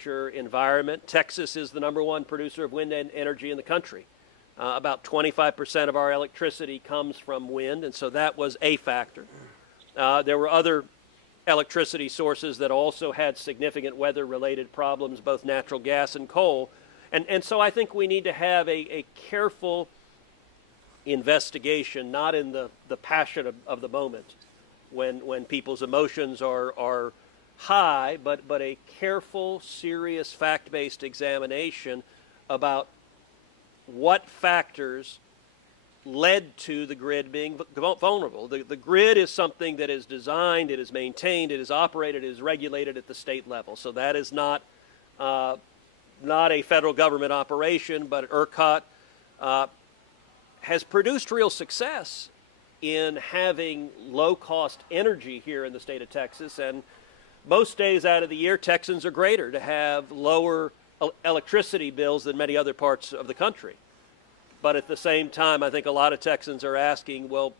temperature environment. Texas is the #1 producer of wind energy in the country. About 25% of our electricity comes from wind, and so that was a factor. There were other electricity sources that also had significant weather-related problems, both natural gas and coal. And so I think we need to have a careful investigation, not in the passion of the moment, when people's emotions are high, but a careful, serious, fact-based examination about what factors led to the grid being vulnerable. The grid is something that is designed, it is maintained, it is operated, it is regulated at the state level. So that is not a federal government operation, but ERCOT has produced real success in having low-cost energy here in the state of Texas. And most days out of the year, Texans are greater to have lower electricity bills than many other parts of the country. But at the same time, I think a lot of Texans are asking, well,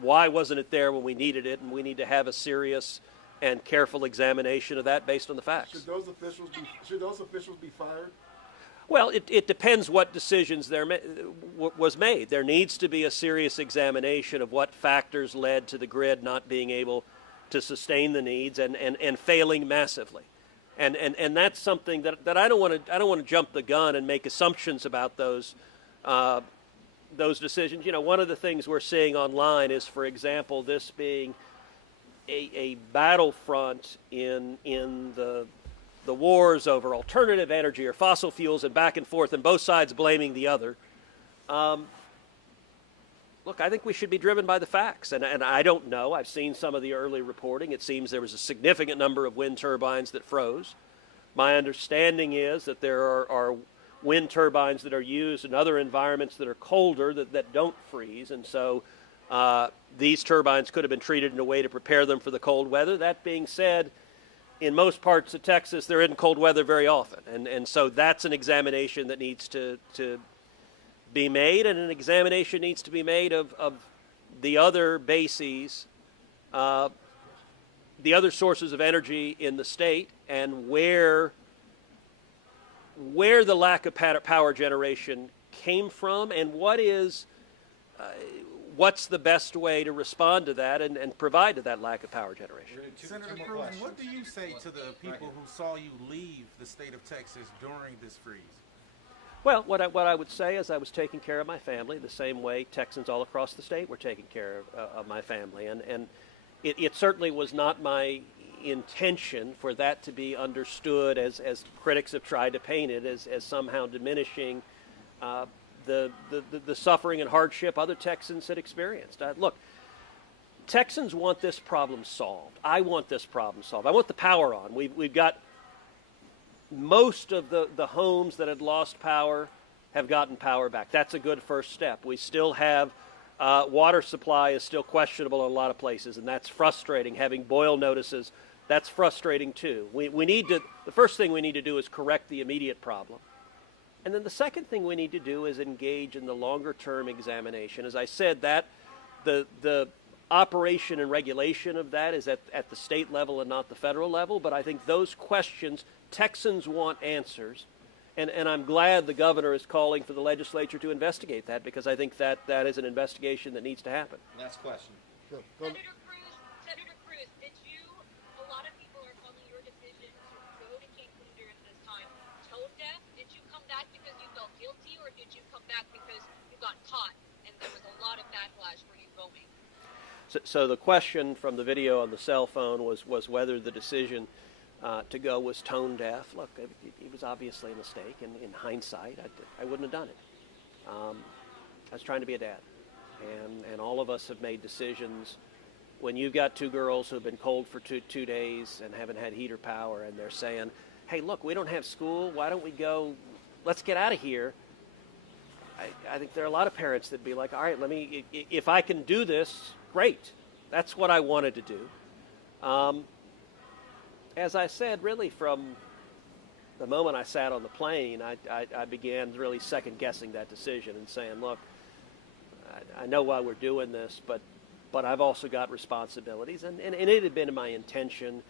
why wasn't it there when we needed it? And we need to have a serious and careful examination of that based on the facts. Should those officials be fired? Well, it depends what decisions was made. There needs to be a serious examination of what factors led to the grid not being able to sustain the needs and failing massively. And that's something that I don't want to jump the gun and make assumptions about those decisions. You know, one of the things we're seeing online is, for example, this being a battlefront in the wars over alternative energy or fossil fuels, and back and forth, and both sides blaming the other. Look, I think we should be driven by the facts, and I don't know. I've seen some of the early reporting. It seems there was a significant number of wind turbines that froze. My understanding is that there are wind turbines that are used in other environments that are colder that don't freeze, and so these turbines could have been treated in a way to prepare them for the cold weather. That being said, in most parts of Texas, there isn't cold weather very often, and so that's an examination that needs to be made, and an examination needs to be made of the other bases, the other sources of energy in the state, and where the lack of power generation came from, and what's the best way to respond to that and provide to that lack of power generation. Senator Cruz, what do you say to the people who saw you leave the state of Texas during this freeze? Well, what I would say is I was taking care of my family the same way Texans all across the state were taking care of my family. And it certainly was not my intention for that to be understood, as critics have tried to paint it, as somehow diminishing the suffering and hardship other Texans had experienced. Look, Texans want this problem solved. I want this problem solved. I want the power on. We've got most of the homes that had lost power have gotten power back. That's a good first step. We still have water supply is still questionable in a lot of places, and that's frustrating. Having boil notices, that's frustrating too. The first thing we need to do is correct the immediate problem. And then the second thing we need to do is engage in the longer-term examination. As I said, that the operation and regulation of that is at the state level and not the federal level, but I think those questions, Texans want answers, and I'm glad the governor is calling for the legislature to investigate that, because I think that is an investigation that needs to happen. Last question. Sure. Senator Cruz, a lot of people are calling your decision to go to Cancun during this time tone deaf. Did you come back because you felt guilty, or did you come back because you got caught and there was a lot of backlash for you going? So the question from the video on the cell phone was whether the decision to go was tone deaf. Look, it was obviously a mistake, and in hindsight, I wouldn't have done it. I was trying to be a dad, and all of us have made decisions. When you've got two girls who have been cold for two days and haven't had heater power, and they're saying, hey, look, we don't have school, why don't we go, let's get out of here. I think there are a lot of parents that'd be like, all right, if I can do this, great. That's what I wanted to do. As I said, really from the moment I sat on the plane, I began really second-guessing that decision and saying, look, I know why we're doing this, but I've also got responsibilities. And it had been my intention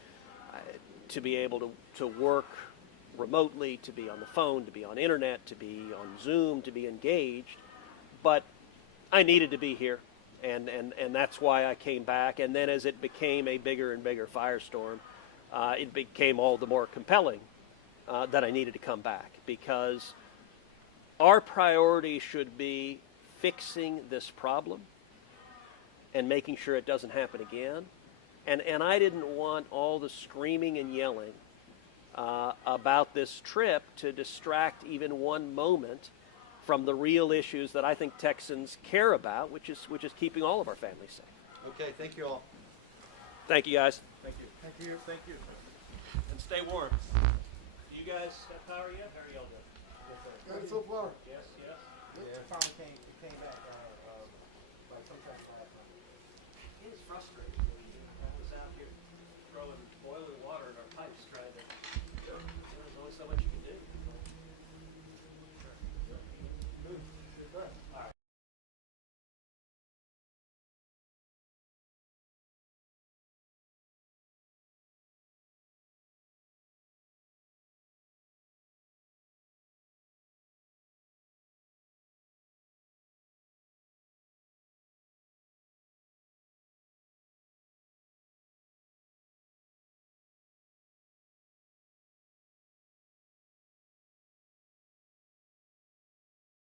to be able to work remotely, to be on the phone, to be on internet, to be on Zoom, to be engaged. But I needed to be here, and that's why I came back. And then as it became a bigger and bigger firestorm, it became all the more compelling that I needed to come back, because our priority should be fixing this problem and making sure it doesn't happen again. And I didn't want all the screaming and yelling about this trip to distract even one moment from the real issues that I think Texans care about, which is keeping all of our families safe. Okay, thank you all. Thank you, guys. Thank you. Thank you. Thank you. And stay warm. Do you guys have power yet? How are y'all doing? Got it so far. Yes, yes. Yeah, it finally came back like sometime last night. It is frustrating. I was out here throwing boiling water in our pipes